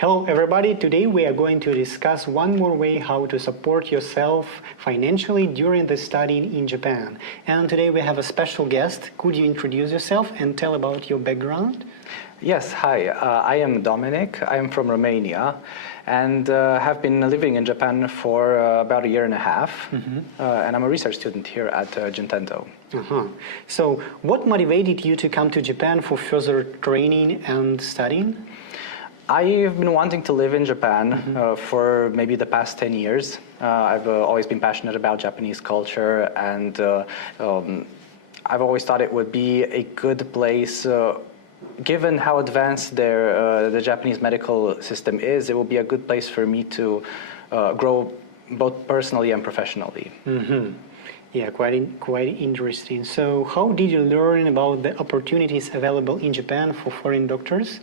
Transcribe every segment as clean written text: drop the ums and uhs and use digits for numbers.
Hello everybody, today we are going to discuss one more way how to support yourself financially during the study in Japan. And today we have a special guest. Could you introduce yourself and tell about your background? Yes, hi, I am Dominic. I am from Romania and have been living in Japan for about a year and a half. And I'm a research student here at Gintendo. So what motivated you to come to Japan for further training and studying? I've been wanting to live in Japan for maybe the past 10 years. I've always been passionate about Japanese culture, and I've always thought it would be a good place. Given how advanced the Japanese medical system is, it will be a good place for me to grow both personally and professionally. Yeah, quite interesting. So how did you learn about the opportunities available in Japan for foreign doctors?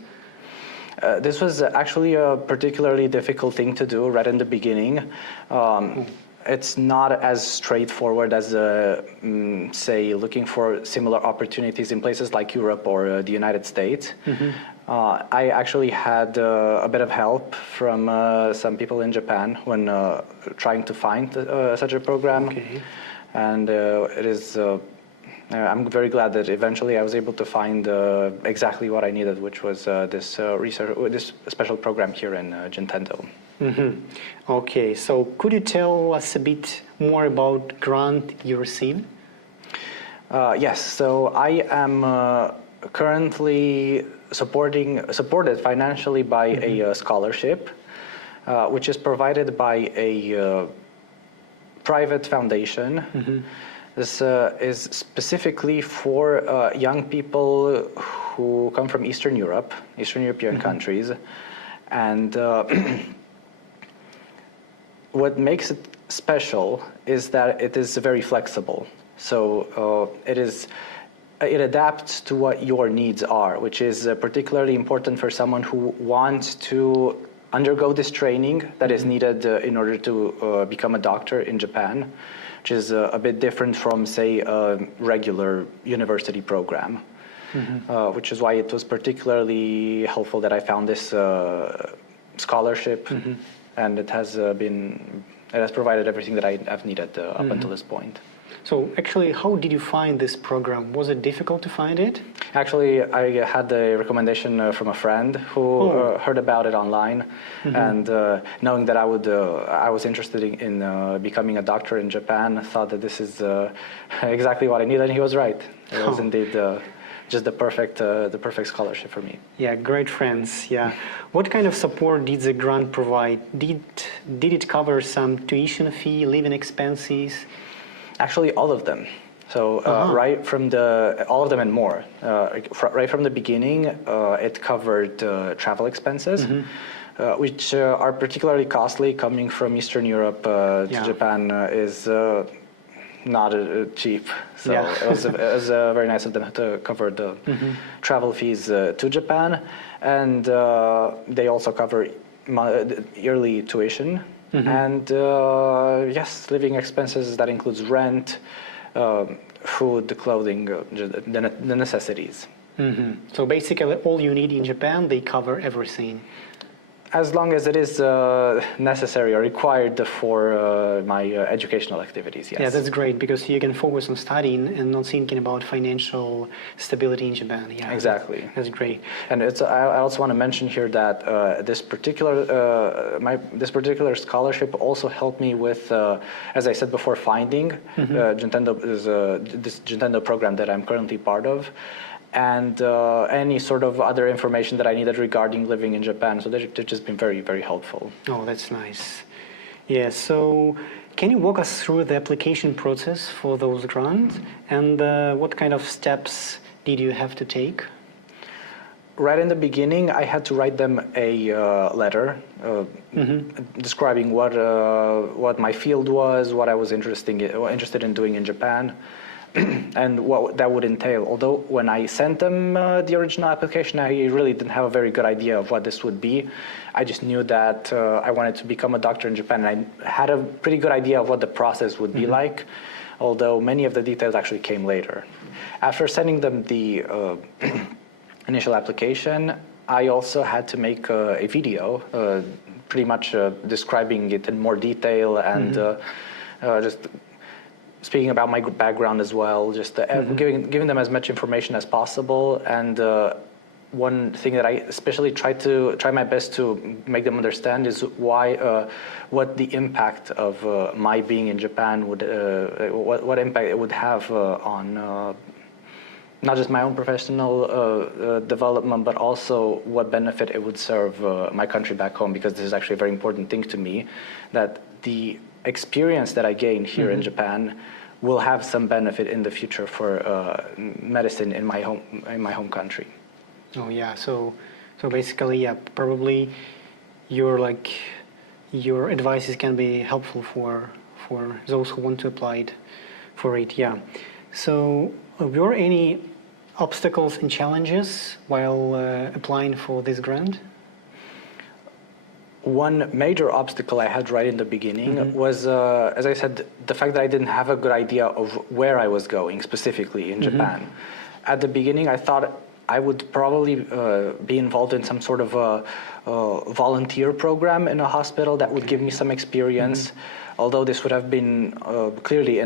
This was actually a particularly difficult thing to do right in the beginning. It's not as straightforward as, say, looking for similar opportunities in places like Europe or the United States. I actually had a bit of help from some people in Japan when trying to find such a program. And I'm very glad that eventually I was able to find exactly what I needed, which was this special program here in Gintendo. Okay, so could you tell us a bit more about grant you received? Yes, so I am currently supported financially by a scholarship, which is provided by a private foundation. This is specifically for young people who come from Eastern European countries. And what makes it special is that it is very flexible. So it adapts to what your needs are, which is particularly important for someone who wants to undergo this training that is needed in order to become a doctor in Japan, which is a bit different from, say, a regular university program, which is why it was particularly helpful that I found this scholarship, and it has provided everything that I've needed up until this point. So actually, how did you find this program? Was it difficult to find it? Actually, I had a recommendation from a friend who heard about it online, and knowing that I was interested in becoming a doctor in Japan, thought that this is exactly what I needed, and he was right. It was indeed just the perfect scholarship for me. Yeah, great friends. Yeah, what kind of support did the grant provide? Did it cover some tuition fee, living expenses? Actually, all of them. So right from all of them and more. Right from the beginning, it covered travel expenses, which are particularly costly. Coming from Eastern Europe to Japan is not cheap. So it was very nice of them to cover the travel fees to Japan, and they also cover yearly tuition. And yes, living expenses, that includes rent, food, clothing, the necessities. So basically all you need in Japan, they cover everything. As long as it is necessary or required for my educational activities, yes. Yeah, that's great, because you can focus on studying and not thinking about financial stability in Japan. Yeah, exactly. That's great. And I also want to mention here that this particular scholarship also helped me with, as I said before, finding this Gintendo program that I'm currently part of, and any sort of other information that I needed regarding living in Japan. So they've just been very, very helpful. Oh, that's nice. Yeah, so can you walk us through the application process for those grants, and what kind of steps did you have to take? Right in the beginning, I had to write them a letter describing what my field was, what I was interested in doing in Japan, and what that would entail. Although when I sent them the original application, I really didn't have a very good idea of what this would be. I just knew that I wanted to become a doctor in Japan, and I had a pretty good idea of what the process would be like, although many of the details actually came later. After sending them the initial application, I also had to make a video, pretty much describing it in more detail and just speaking about my background as well, just giving them as much information as possible. And one thing that I especially try my best to make them understand is what the impact of my being in Japan would, what impact it would have on not just my own professional development, but also what benefit it would serve my country back home, because this is actually a very important thing to me, that the experience that I gain here in Japan will have some benefit in the future for medicine in my home country. Oh yeah, so basically, yeah, probably your advices can be helpful for those who want to apply for it. Yeah. So were any obstacles and challenges while applying for this grant? One major obstacle I had right in the beginning was, as I said, the fact that I didn't have a good idea of where I was going specifically in Japan. At the beginning, I thought I would probably be involved in some sort of a volunteer program in a hospital that would give me some experience, although this would have been clearly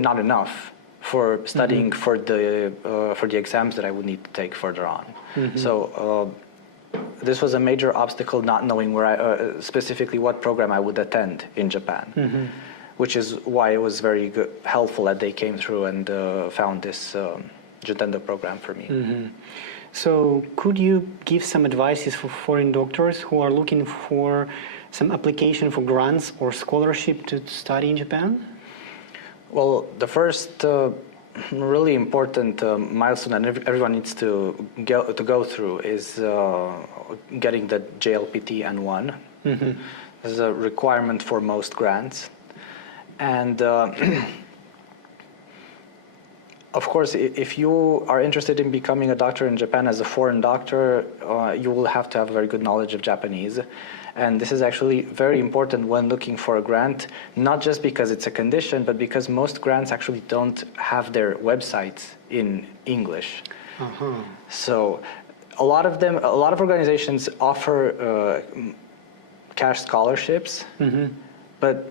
not enough for studying for the exams that I would need to take further on. So this was a major obstacle, not knowing where specifically what program I would attend in Japan, which is why it was very helpful that they came through and found this Jutendo program for me. So could you give some advices for foreign doctors who are looking for some application for grants or scholarship to study in Japan? Well, the first really important milestone that everyone needs to go through is getting the JLPT N1. This is a requirement for most grants. And of course, if you are interested in becoming a doctor in Japan as a foreign doctor, you will have to have a very good knowledge of Japanese. And this is actually very important when looking for a grant, not just because it's a condition, but because most grants actually don't have their websites in English. So a lot of organizations offer cash scholarships, but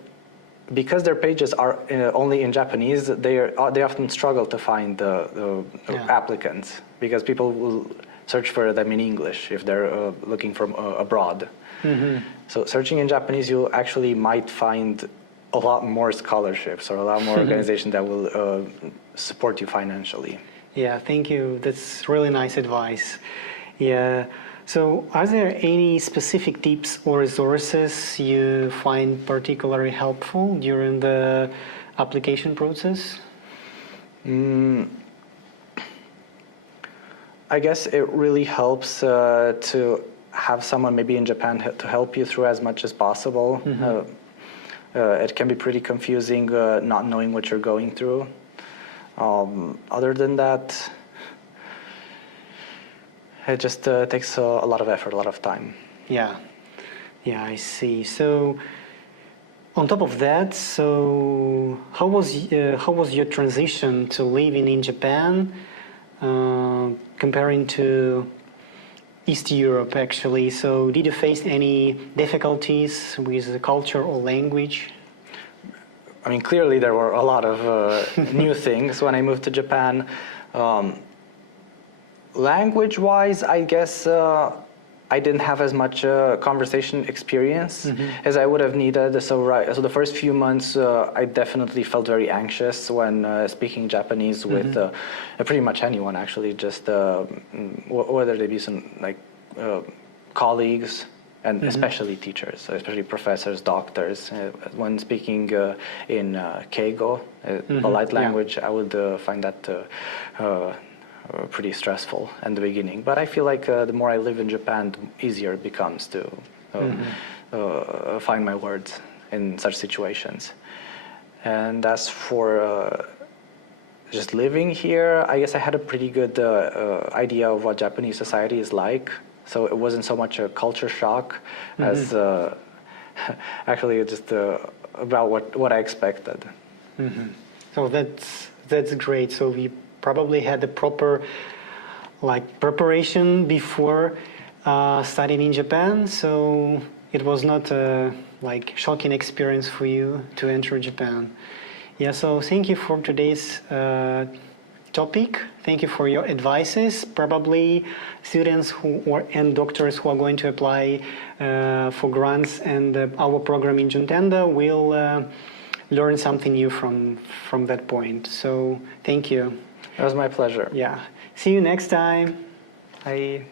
because their pages are only in Japanese, they often struggle to find the applicants, because people will search for them in English if they're looking from abroad. So searching in Japanese, you actually might find a lot more scholarships or a lot more organizations that will support you financially. Yeah, thank you. That's really nice advice. Yeah. So are there any specific tips or resources you find particularly helpful during the application process? I guess it really helps to have someone maybe in Japan to help you through as much as possible. It can be pretty confusing not knowing what you're going through. Other than that, it just takes a lot of effort, a lot of time. Yeah, I see. So on top of that, so how was your transition to living in Japan comparing to East Europe, actually? So did you face any difficulties with the culture or language? I mean, clearly there were a lot of new things when I moved to Japan. Language-wise, I guess I didn't have as much conversation experience as I would have needed. So the first few months, I definitely felt very anxious when speaking Japanese with pretty much anyone, actually, just whether they be some colleagues and especially teachers, especially professors, doctors. When speaking in Keigo, polite language, I would find that pretty stressful in the beginning. But I feel like the more I live in Japan, the easier it becomes to find my words in such situations. And as for just living here, I guess I had a pretty good idea of what Japanese society is like. So it wasn't so much a culture shock as actually just about what I expected. So that's great. So we probably had the proper preparation before studied in Japan, so it was not a shocking experience for you to enter Japan. Yeah, so thank you for today's topic. Thank you for your advices. Probably students and doctors who are going to apply for grants and our program in Juntenda will learn something new from that point. So thank you. It was my pleasure. Yeah. See you next time. Bye.